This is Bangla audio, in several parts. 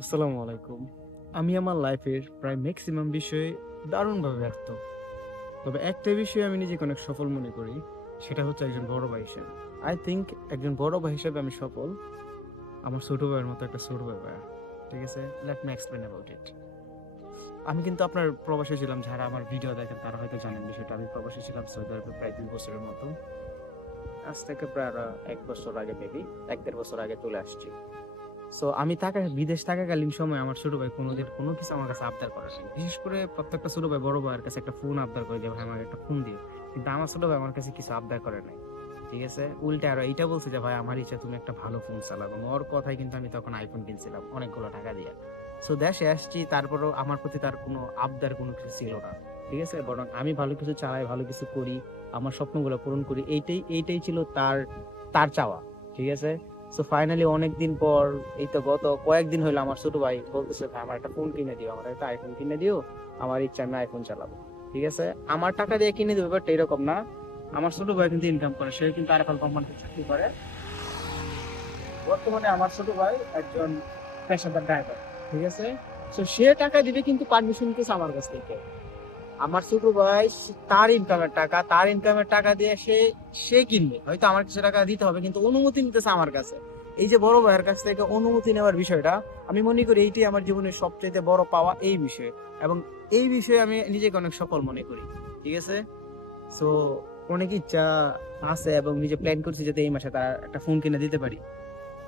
আসসালামু আলাইকুম। আমি আমার লাইফের প্রায় ম্যাক্সিমাম বিষয়ে দারুণভাবে ব্যর্থ। তবে একটা বিষয়ে আমি নিজেকে অনেক সফল মনে করি, সেটা হচ্ছে একজন বড় ভাই হিসেবে। আই থিংক একজন বড় ভাই হিসেবে আমি সফল, আমার ছোট ভাইয়ের মতো একটা ছোট ভাই। ঠিক আছে? Let me explain about it. আমি কিন্তু আপনার প্রবাসে ছিলাম, যারা আমার ভিডিও দেখেন তারা হয়তো জানেন বিষয়টা। আমি প্রবাসে ছিলাম সৌদি আরবে প্রায় 2 বছরের মতো। আজ থেকে প্রায় 1 বছর আগে, মেবি 1-1.5 বছর আগে চলে আসছি। সো আমি বিদেশ থাকাকালীন সময় আমার ছোট ভাই কোনোদিন কোনো কিছু আমার কাছে আবদার করে নাই। বিশেষ করে প্রত্যেকটা ছোট ভাই বড় ভাইয়ের কাছে একটা ফোন আবদার করে যে ভাই আমাকে একটা ফোন দিও। কিন্তু আমার ছোট ভাই আমার কাছে কিছু আবদার করে নাই। ঠিক আছে? উল্টে আরো এইটা বলছে যে ভাই আমার ইচ্ছা তুমি একটা ভালো ফোন চালাও। এবং ওর কথাই কিন্তু আমি তখন আইফোন কিনছিলাম অনেকগুলো টাকা দিয়ে। সো দেশে আসছি, তারপরেও আমার প্রতি তার কোনো আবদার কোনো কিছু ছিল না। ঠিক আছে? বরং আমি ভালো কিছু চালাই, ভালো কিছু করি, আমার স্বপ্নগুলো পূরণ করি, এইটাই ছিল তার তার চাওয়া। ঠিক আছে? সো ফাইনালি অনেকদিন পর, এই তো গত কয়েকদিন হইলো, আমার ছোট ভাই বলতেছে ভাই আমার একটা ফোন কিনে দিও, আমার একটা আইফোন কিনে দিও, আমার ইচ্ছা আমি আইফোন চালাবো। ঠিক আছে? আমার টাকা দিয়ে কিনে দেবো, বাট এরকম না। আমার ছোট ভাই কিন্তু ইনকাম করে, সে কিন্তু আরএফএল কোম্পানিতে চাকরি করে। বর্তমানে আমার ছোট ভাই একজন পেশাদার ড্রাইভার। ঠিক আছে? তো সে টাকা দিবে কিন্তু পারমিশন নিতেছে আমার কাছ থেকে। আমার ছোট ভাই তার ইনকামের টাকা দিয়ে সে সে কিনবে, হয়তো আমার কিছু টাকা দিতে হবে, কিন্তু অনুমতি নিতেছে আমার কাছে। এই যে বড় ভাইয়ের কাছ থেকে অনুমতি নেওয়ার বিষয়টা, আমি মনে করি এইটাই আমার জীবনের সবচেয়ে বড় পাওয়া এই বিষয়ে। এবং এই বিষয়ে আমি নিজেকে অনেক সফল মনে করি। ঠিক আছে? সো অনেক ইচ্ছা আছে এবং নিজে প্ল্যান করছি যাতে এই মাসে তার একটা ফোন কিনে দিতে পারি।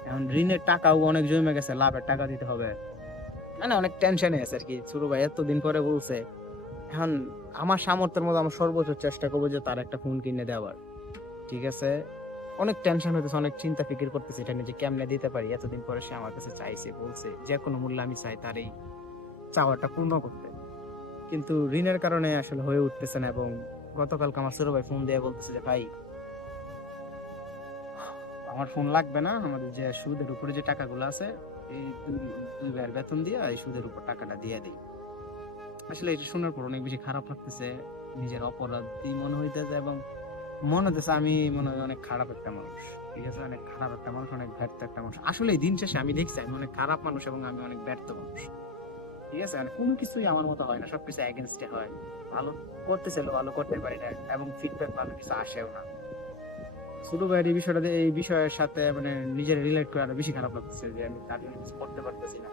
এখন ঋণের টাকাও অনেক জমে গেছে, লাভের টাকা দিতে হবে, মানে অনেক টেনশনে আছে আর কি। ছোট ভাই এতদিন পরে বলছে। এখন আমার সামর্থ্যের মতো আমার সর্বোচ্চ চেষ্টা করবো যে তার একটা ফোন কিনে দেওয়ার। ঠিক আছে? অনেক টেনশন হইতেছে, অনেক চিন্তা ফিকির করতেছি এটা নিয়ে যে কেমনে দিতে পারি। এতদিন পরে সে আমার কাছে চাইছে, বলছে যে কোনো মূল্যে আমি চাই তার এই চাওয়াটা পূর্ণ করতে। কিন্তু ঋণের কারণে আসলে হয়ে উঠতেছে না। এবং গতকালকে আমার ছোট ভাই ফোন দিয়ে বলতেছে যে ভাই আমার ফোন লাগবে না, আমাদের যে সুদের উপরে যে টাকাগুলো আছে, এই দুই ভাইয়ের বেতন দিয়ে এই সুদের উপর টাকাটা দিয়ে দিই। আসলে এটা শোনার পর অনেক বেশি খারাপ লাগতেছে, নিজের অপরাধী মনে হইতেছে। এবং মনে হতেছে আমি মনে হয় অনেক খারাপ একটা মানুষ। ঠিক আছে? অনেক খারাপ একটা মানুষ, অনেক ব্যর্থ একটা মানুষ। আসলে এই দিন শেষে আমি দেখছি আমি অনেক খারাপ মানুষ এবং আমি অনেক ব্যর্থ মানুষ। ঠিক আছে? মানে কোনো কিছুই আমার মতো হয় না, সবকিছু এগেনস্টে হয়। ভালো করতে চাইলে ভালো করতে পারি না, এবং ফিডব্যাক ভালো কিছু আসেও না। ছোট ভাইয়ের এই বিষয়টা এই বিষয়ের সাথে মানে নিজের রিলেট করে আরো বেশি খারাপ লাগতেছে যে আমি তার জন্য কিছু করতে পারতেছি না।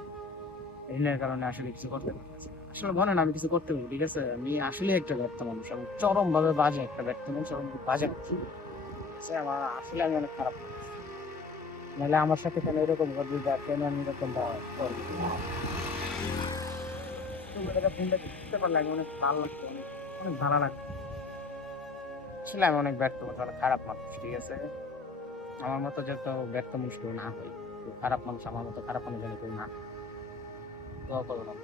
ঋণের কারণে আসলে কিছু করতে পারতেছি না। আসলে মনে না আমি কিছু করতে পারবো। ঠিক আছে? আমি আসলে একটা ব্যর্থ মানুষ, এবং চরম ভাবে বাজে একটা ব্যর্থ মানুষ, এবং বাজে মানুষ। ঠিক আছে? আমার আসলে আমি অনেক খারাপ মানুষ। নাহলে আমার সাথে কেন এরকম ঘটবে, বা কেন আমি এরকম করবো? তো এটা ফোনটা বুঝতে পারলে আমি অনেক ভালো লাগতো, অনেক অনেক ভালো লাগতো। আসলে আমি অনেক ব্যর্থ মানুষ, অনেক খারাপ মানুষ। ঠিক আছে? আমার মতো যত ব্যর্থ মানুষ কেউ না হয়, কেউ খারাপ মানুষ আমার মতো খারাপ মানুষ যেন কেউ না হয়। দোয়া করো না।